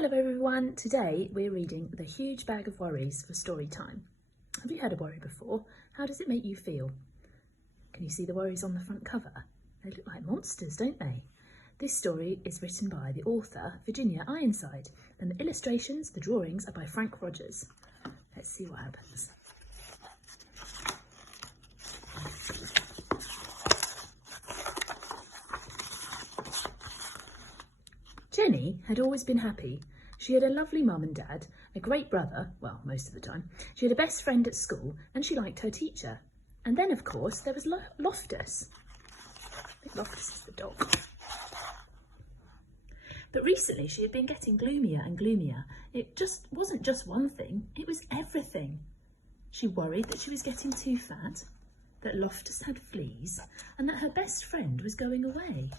Hello everyone, today we're reading The Huge Bag of Worries for story time. Have you heard of worry before? How does it make you feel? Can you see the worries on the front cover? They look like monsters, don't they? This story is written by the author Virginia Ironside and the illustrations, the drawings are by Frank Rogers. Let's see what happens. Jenny had always been happy. She had a lovely mum and dad, a great brother, well, most of the time. She had a best friend at school and she liked her teacher. And then, of course, there was Loftus. I think Loftus is the dog. But recently she had been getting gloomier and gloomier. It just wasn't just one thing, it was everything. She worried that she was getting too fat, that Loftus had fleas, and that her best friend was going away.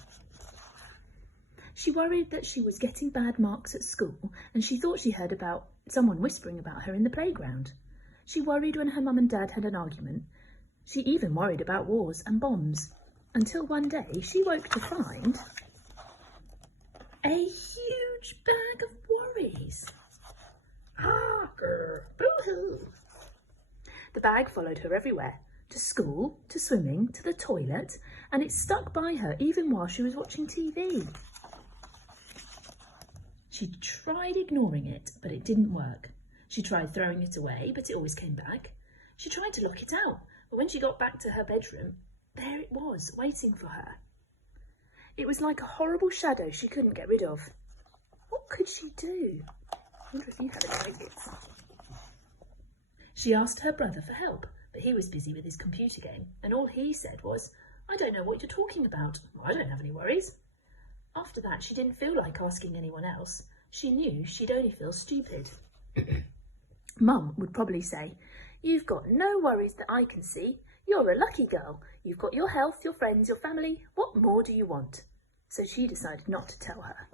She worried that she was getting bad marks at school and she thought she heard about someone whispering about her in the playground. She worried when her mum and dad had an argument. She even worried about wars and bombs. Until one day she woke to find a huge bag of worries. Ah, boo-hoo. The bag followed her everywhere, to school, to swimming, to the toilet, and it stuck by her even while she was watching TV. She tried ignoring it, but it didn't work. She tried throwing it away, but it always came back. She tried to lock it out, but when she got back to her bedroom, there it was, waiting for her. It was like a horrible shadow she couldn't get rid of. What could she do? I wonder if you have any ideas. She asked her brother for help, but he was busy with his computer game, and all he said was, "I don't know what you're talking about. I don't have any worries." After that, she didn't feel like asking anyone else. She knew she'd only feel stupid. Mum would probably say, "You've got no worries that I can see. You're a lucky girl. You've got your health, your friends, your family. What more do you want?" So she decided not to tell her.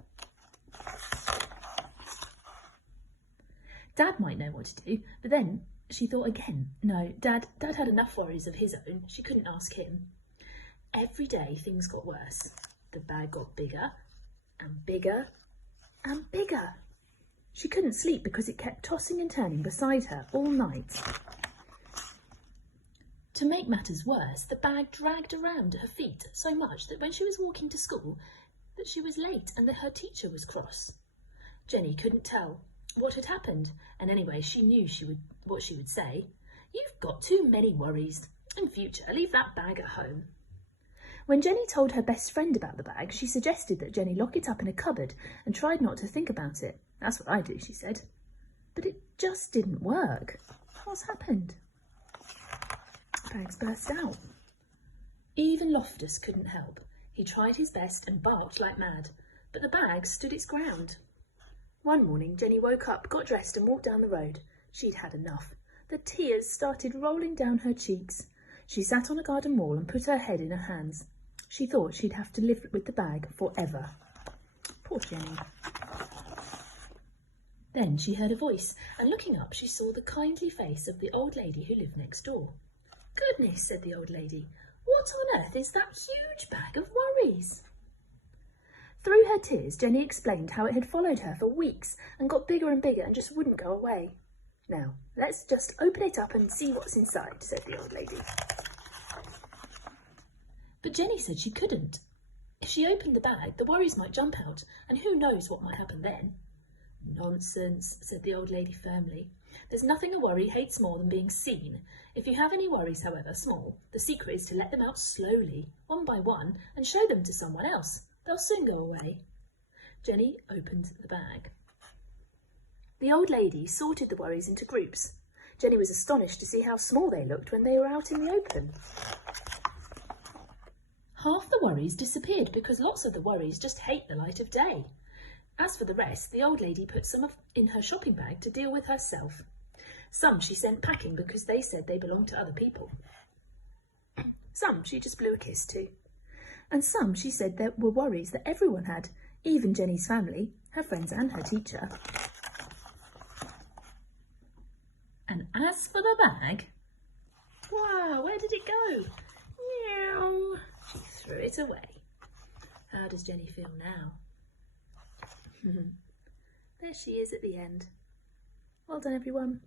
Dad might know what to do, but then she thought again. No, Dad had enough worries of his own. She couldn't ask him. Every day things got worse. The bag got bigger and bigger and bigger. She couldn't sleep because it kept tossing and turning beside her all night. To make matters worse, the bag dragged around her feet so much that when she was walking to school, that she was late and that her teacher was cross. Jenny couldn't tell what had happened, and anyway, she knew what she would say. "You've got too many worries. In future, leave that bag at home." When Jenny told her best friend about the bag, she suggested that Jenny lock it up in a cupboard and tried not to think about it. "That's what I do," she said. But it just didn't work. What's happened? The bag's burst out. Even Loftus couldn't help. He tried his best and barked like mad, but the bag stood its ground. One morning, Jenny woke up, got dressed and walked down the road. She'd had enough. The tears started rolling down her cheeks. She sat on a garden wall and put her head in her hands. She thought she'd have to live with the bag forever. Poor Jenny. Then she heard a voice, and looking up, she saw the kindly face of the old lady who lived next door. "Goodness," said the old lady, "what on earth is that huge bag of worries?" Through her tears, Jenny explained how it had followed her for weeks and got bigger and bigger and just wouldn't go away. "Now, let's just open it up and see what's inside," said the old lady. But Jenny said she couldn't. If she opened the bag, the worries might jump out, and who knows what might happen then. "Nonsense," said the old lady firmly. "There's nothing a worry hates more than being seen. If you have any worries, however small, the secret is to let them out slowly, one by one, and show them to someone else. They'll soon go away." Jenny opened the bag. The old lady sorted the worries into groups. Jenny was astonished to see how small they looked when they were out in the open. Half the worries disappeared because lots of the worries just hate the light of day. As for the rest, the old lady put some in her shopping bag to deal with herself. Some she sent packing because they said they belonged to other people. Some she just blew a kiss to. And some she said there were worries that everyone had, even Jenny's family, her friends and her teacher. And as for the bag, wow, where did it go? Meow. She threw it away. How does Jenny feel now? there she is at the end. Well done, everyone.